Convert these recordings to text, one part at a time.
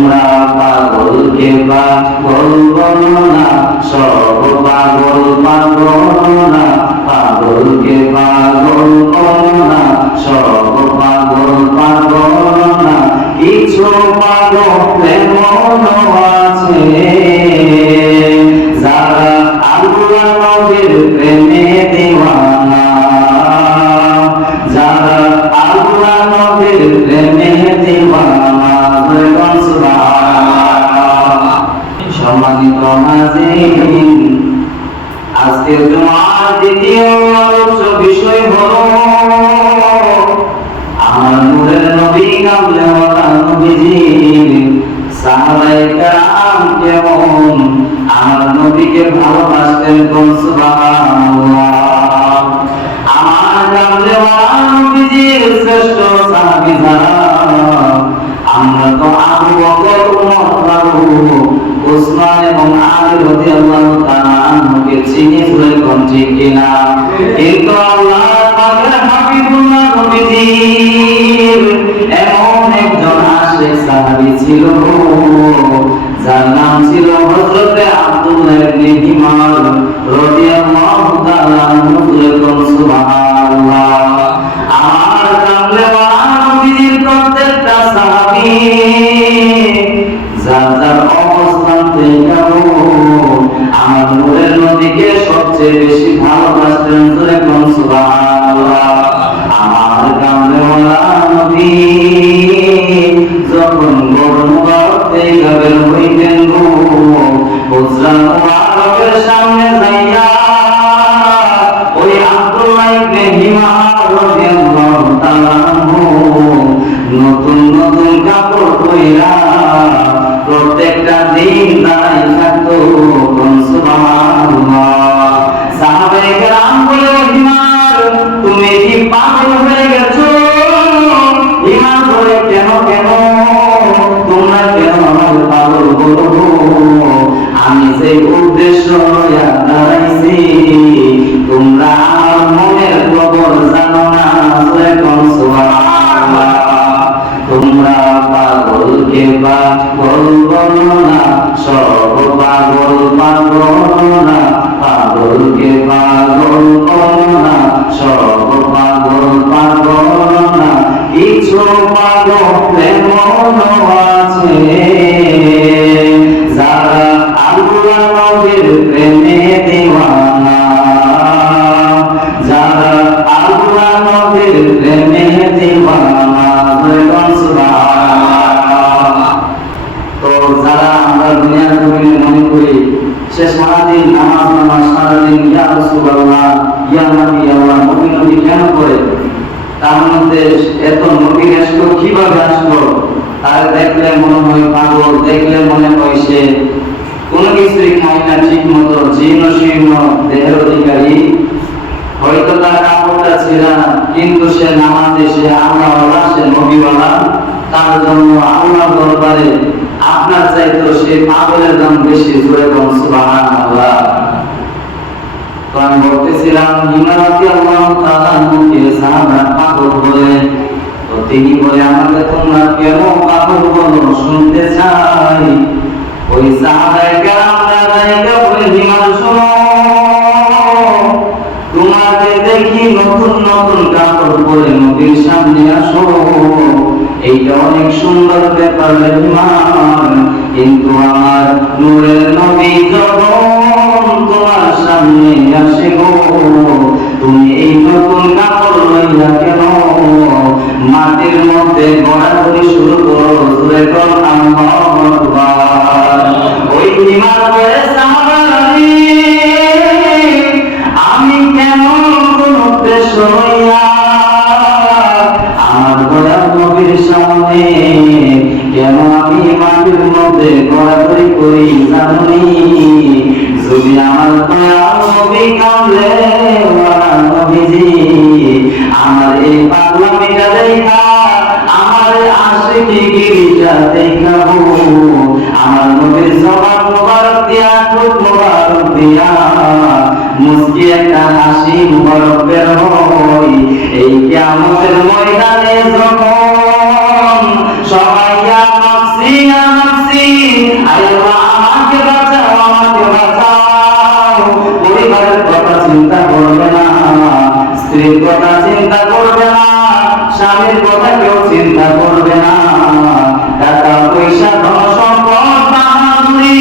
তোমরা পাগলকে পাগল বলো না, সব পাগল পাগল না। পাগলকে পাগল বলো না, সব পাগল পাগল না। কিছু পাগল এমনও আছে যারা আল্লাহ নবীর প্রেমে দিওয়ানা, যারা আল্লাহ নবীর প্রেমে দিওয়ানা। সম্মানিত হাজিরিন, আজকের জুমার দ্বিতীয় আলোচ্য বিষয় হলো আমার নূরের নবী কামলেওয়ালা নবীজি সাহাবায়ে কেরাম কেমন আমার নবীকে ভালোবাসতেন। কোন সুবহানাল্লাহ। আমার কামলেওয়ালা নবীজির শ্রেষ্ঠ সাহাবী যারা, আমরা তো আবু বকর, উমর, ফারুক, ওসমান এবং আলী রাদিয়াল্লাহু তাআলা আনহুকে চিনি, বলেন ঠিক কিনা? কিন্তু আল্লাহ পাকের হাবিবুল্লাহ নবীজির এমন একজন আশিক সাহাবী ছিল যার নাম ছিল হযরতে আব্দুল্লাহ ইবনে হিমার রাদিয়াল্লাহু তাআলা আনহু। বলেন সুবহানাল্লাহ। আমার কামলেওয়ালা নবীজির প্রত্যেকটা সাহাবী যার যার অবস্থান থেকে আমার নূরের নবীকে সবচেয়ে বেশি ভালোবাসতেন। বলেন সুবহানাল্লাহ। আমার কামলেওয়ালা নবী যখন গরম করতে বের হইতেন হুজরা মুবারকের সামনে যাইয়া ওই আব্দুল্লাহ ইবনে হিমার রাদিয়াল্লাহু তাআলা নতুন নতুন কাপড় পরিয়া প্রত্যেকটা দিন দাঁড়াই থাকতো। সুবহানাল্লাহ। সাহাবায়ে কেরাম বলে, হিমার তুমি কি পাগল হয়ে গেছো? হিমার বলে, কেন কেন তোমরা কেন আমাকে পাগল বলো? আমি যে উদ্দেশ্য দাঁড়াইছি তোমরা আমার মনের খবর জানো না। সুবহানাল্লাহ। তোমরা পাগলকে পাগল বলো না, সব পাগল পাগল না। পাগলকে পাগল বলো না, সব পাগল পাগল না। কিছু পাগল এমনও আছে যারা আল্লাহ নবীর প্রেমে দিওয়ানা, যারা আল্লাহ নবীর প্রেমে দিওয়ানা। তো যারা আমরা দুনিয়ার জমিনে মনে করি সে সারাদিন নামাজ সারাদিন ইয়া রাসূলুল্লাহ, ইয়া নবী আল্লাহ, নবী নবী কেন করে? তার মধ্যে এত নবী আসলো কিভাবে আসলো? তার দেখলে মনে হয় পাগল, দেখলে মনে হয় সে কোনো কিছুই খায় না ঠিক মতো, জীর্ণ শীর্ণ দেহের অধিকারী। হয়তো তার কাপড়টা ছেঁড়া, কিন্তু সে নামাজে, সে আল্লাহওয়ালা, সে নবীওয়ালা। তার জন্য আল্লাহ দরবারে আপনার চাইতো সে পাগলের দাম বেশি। জোরে বলুন সুবহানাল্লাহ। তো আমি বলতেছিলাম হিমার রাদিয়াল্লাহু তাআলা আনহুকে সাহাবা পাগল বলে, তো তিনি বলে আমাকে তোমরা কেন পাগল বলো শুনতে চাই। ওই সাহাবায়ে কেরামরা দাঁড়িয়ে বলে, হিমার শোনো, তোমাকে দেখি নতুন নতুন কাপড় পরে নবীর সামনে আসো, এইটা অনেক সুন্দর ব্যাপার হিমার। কিন্তু আমার নূরের নবী যখন তোমার সামনে আসে গো, তুমি এই নতুন কাপড় লইয়া কেন মাটির মধ্যে গড়াগড়ি শুরু করো? জোরে বল আল্লাহু আকবার। ওই হিমার বলে, সাহাবারা আমি কেন কোন উদ্দেশ্য হইয়া আমার দয়াল নবীর সামনে কেন আমি মাটির মধ্যে গড়াগড়ি করি জানি? যদি আমার দয়াল নবী কামলেওয়ালা নবীজি আমার এই পাগলামিটা দেখা, আমার আশিকি গিরিটা দেখাবো, আমার নবীর জবান মুবারক দিয়া, ঠোঁট মুবারক দিয়া মুস্কি একটা হাসি মুবারক বের হয়, এই কিয়ামতের ময়দানে যখন সবাই ইয়া নফসি ইয়া আয় আল্লাহ আমাকে বাঁচাও, আমাকে বাঁচাও। পরিবারের কথা চিন্তা করবে না, স্ত্রীর কথা চিন্তা করবে না, স্বামীর কথা কেউ চিন্তা করবে না, টাকা পয়সা ধন সম্পদ বাহাদুরি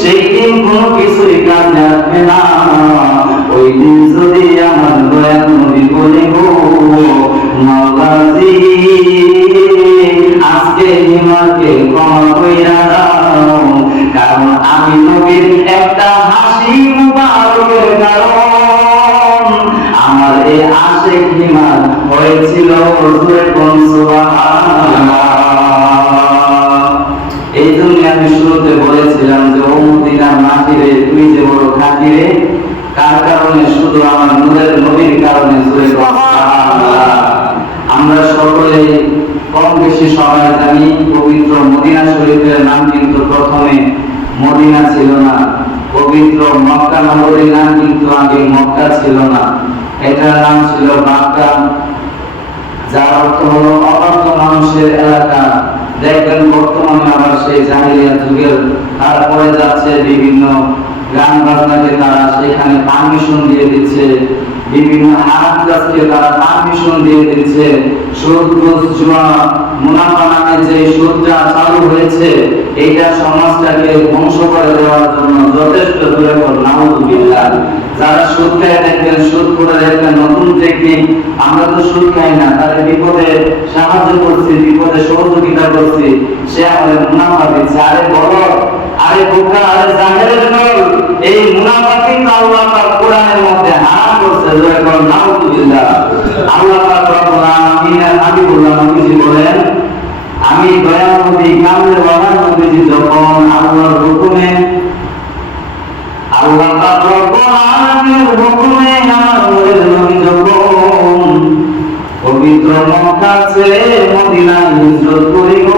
সেই দিন কোনো কিছুই কাজে আসবে না। ওই দিন যদি আমার দয়াল নবী বলে গো মাওলাজি আজকে হিমাকে ক্ষমা কইরা দাও, কারণ আমি নবীর একটা হাসি মুবারকের কারণ আমার এই আশিক হিমার হয়েছিল হুজুরে কোন সুবহানাল্লাহ। এই জন্য আমি শুরুতে বলেছিলাম যে ও মদিনার মাটিরে তুই যে বড় খাঁটি রে, কার কারণে? শুধু আমার নূরের নবীর কারণে। জোরে সুবহানাল্লাহ। আমরা সকলে কম বেশি সবাই জানি পবিত্র মদিনা শরীফের নাম কিন্তু প্রথমে মদিনা ছিল না, পবিত্র মক্কা নগরীর নাম কিন্তু আগে মক্কা ছিল না, এটার নাম ছিল মক্কা, যার অর্থ হলো অবাধ্য মানুষের এলাকা। দেখবেন বর্তমানে আবার সেই জাহেলিয়া যুগের তারপরে যাচ্ছে বিভিন্ন গান বাজনাকে তারা সেখানে পারমিশন দিয়ে দিচ্ছে, বিভিন্ন হারাম কাজকে তারা পারমিশন দিয়ে দিচ্ছে। সুদ ঘুষ জুয়া মুনাফা নামে যে সুদটা চালু হয়েছে এইটা সমাজটাকে ধ্বংস করে দেওয়ার জন্য যথেষ্ট দূরে নাউযুবিল্লাহ। যারা সুদ খায় দেখবেন, সুদ করে দেখবেন নতুন টেকনিক, আমরা তো সুদ খাই না, তাদের বিপদে সাহায্য করছি, বিপদে সহযোগিতা করছি, সে আমাদের মুনাফা দিচ্ছে। আরে বড়, আরে বোকা, আরে জাহেলের দল, এই মুনাফা কিন্তু আল্লাহ পাক কোরআনের মধ্যে হারাম করছে। জোরে বল নাউযুবিল্লাহ। আল্লাহ পাক রব্বুল আলামিনের হাবিবুল্লাহ নবীজি বলেন, আমি দয়াল নবী কামলে ওয়ালা নবীজি যখন আল্লাহর হুকুমে, আল্লাহ পাক রব্বুল আলামিনের হুকুমে আমার নূরের নবী যখন পবিত্র মক্কা ছেড়ে মদিনায় হিজরত করিল,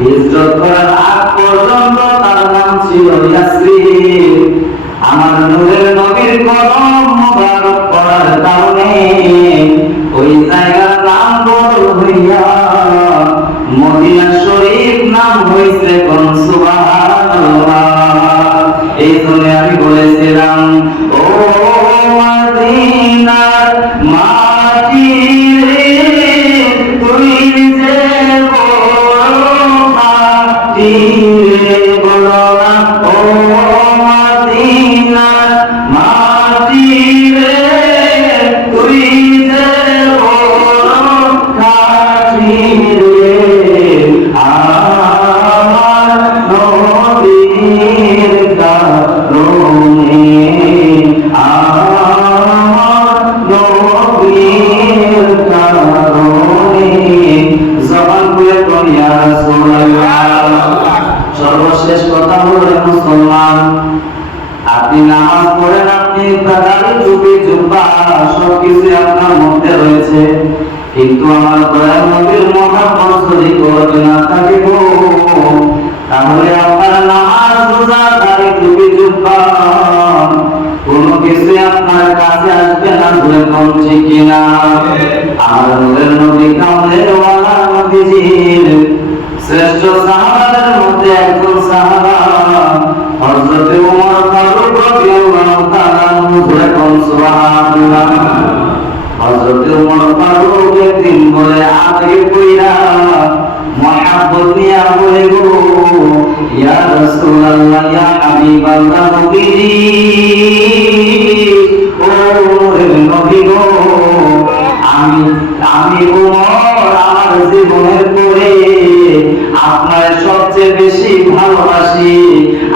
হিজরত করার আগ পর্যন্ত তার নাম ছিল ইয়াসরিব। আমার নূরের নবীর কদম মুবারক পড়ার কারণে ওই জায়গার নাম বদল হইয়া মদিনা শরীফ নাম হইছে কোন সুবহানাল্লাহ। এই জন্য আমি বলেছিলাম ও মদিনার মাটি রে তুই যে বড় মাটি রে, বলো না ও মদিনার মাটি রে তুই যে বড় খাঁটি রে, আমার নবীর কারণে, আমার নবীর কারণে। জবান খুলে কোন ইয়া রাসূলুল্লাহ। সর্বশেষ কথা হলো মুসলমান, আপনি নামাজ পড়েন, আপনি দাড়ি টুপি জুব্বা সবকিছু আপনার মধ্যে রয়েছে, কিন্তু আমার দয়াল নবীর মহব্বত যদি করবে না থাকে গো, তাহলে আপনার নামাজ রোজা দাড়ি টুপি জুব্বা কোনো কিছু আপনার কাছে আসবে না। ধরে বলছি কিনা? আমার নূরের নবী কামলে ওয়ালা নবীজির শ্রেষ্ঠ সাহাবাদের মধ্যে একজন সাহাবা হযরত ওমর ফারুক রাদিয়াল্লাহু তাআলা আনহু। ধরে বল সুবহানাল্লাহ। হযরত ওমর ফারুক একদিন বলে আগে কইরা মুহাব্বত নিয়া বলে গো ইয়া রাসূলুল্লাহ, ইয়া হাবিবাল্লাহ নবীজি, ও নবী গো, আমি ওমর আমার জীবনের পরে আপনার সবচেয়ে বেশি ভালোবাসি।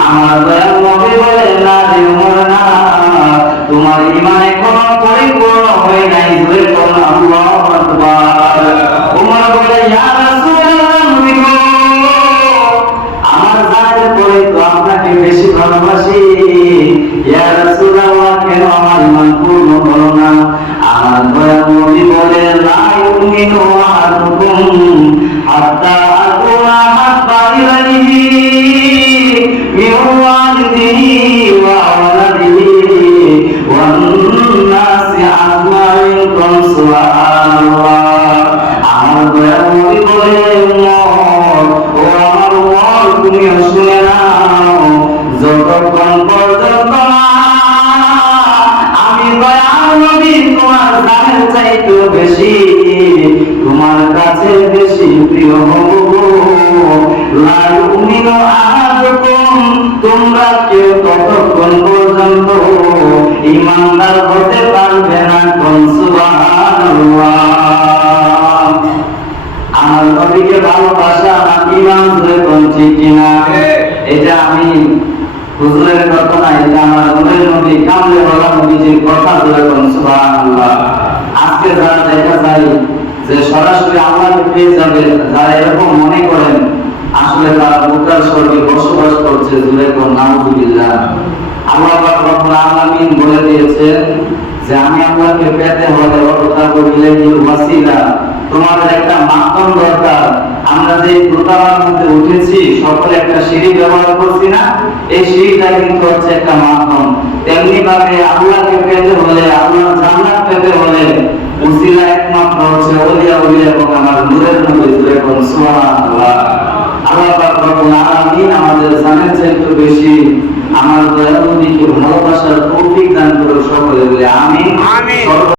আমার দয়াল নবী বলে না রে ওমর না, তোমার ঈমান এখনো পরিপূর্ণ হয় নাই। জোরে বল আল্লাহু আকবার। ওমর বলে ইয়া রাসূলুল্লাহ নবী গো, আমার জানের পরে তো আপনাকে বেশি ভালোবাসি। ইয়া রাসূলুল্লাহ, কেন আমার ঈমান পূর্ণ হলো না? আমার দয়াল নবী বলে লা ইউমিনু আহাদুকুম হাত্তা আকুনা হাব্বা ইলাইহি মিন ইউমিনু আহাদুকুম, তোমরা কেউ ততক্ষণ পর্যন্ত ঈমানদার হতে পারবে না। কোন সুবহানাল্লাহ। আমার নবীকে ভালোবাসা আমার ঈমান, ধরে কোন ঠিক কিনা? এটা আমি হুজুরের কথা না, এটা আমার নূরের নবী কামলে ওয়ালা নবীজির কথা, ধরে কোন সুবহানাল্লাহ। আজকে যারা দেখা যায় যে সরাসরি আল্লাহকে পেয়ে যাবে, যারা এরকম মনে করেন, আসলে তারা মুকার স্বর্গে বসবাস করছে, ধরে কোন নাউযুবিল্লাহ। আল্লাহ পাক রব্বুল আলামিন বলে দিয়েছেন যে আমি আল্লাহকে পেতে হলে ওয়াতাবু ইলাইহিল ওয়াসিলা, তোমাদের একটা মাধ্যম দরকার। আমরা যে দোতলার মধ্যে উঠেছি সকলে একটা সিঁড়ি ব্যবহার করছি না, এই সিঁড়িটা কিন্তু হচ্ছে একটা মাধ্যম। তেমনি ভাবে আল্লাহকে পেতে হলে, আল্লাহর জান্নাত পেতে হলে ওসিলা একমাত্র হচ্ছে ওলিয়া উলিয়া এবং আমার নূরের নবী, যখন সুবহানাল্লাহ। আল্লাহ পাক রব্বুল আলামিন আমাদের জানের চাইতে বেশি আমার দয়ালু নবীকে ভালোবাসার তৌফিক দান করুন সকলে বলে আমিন।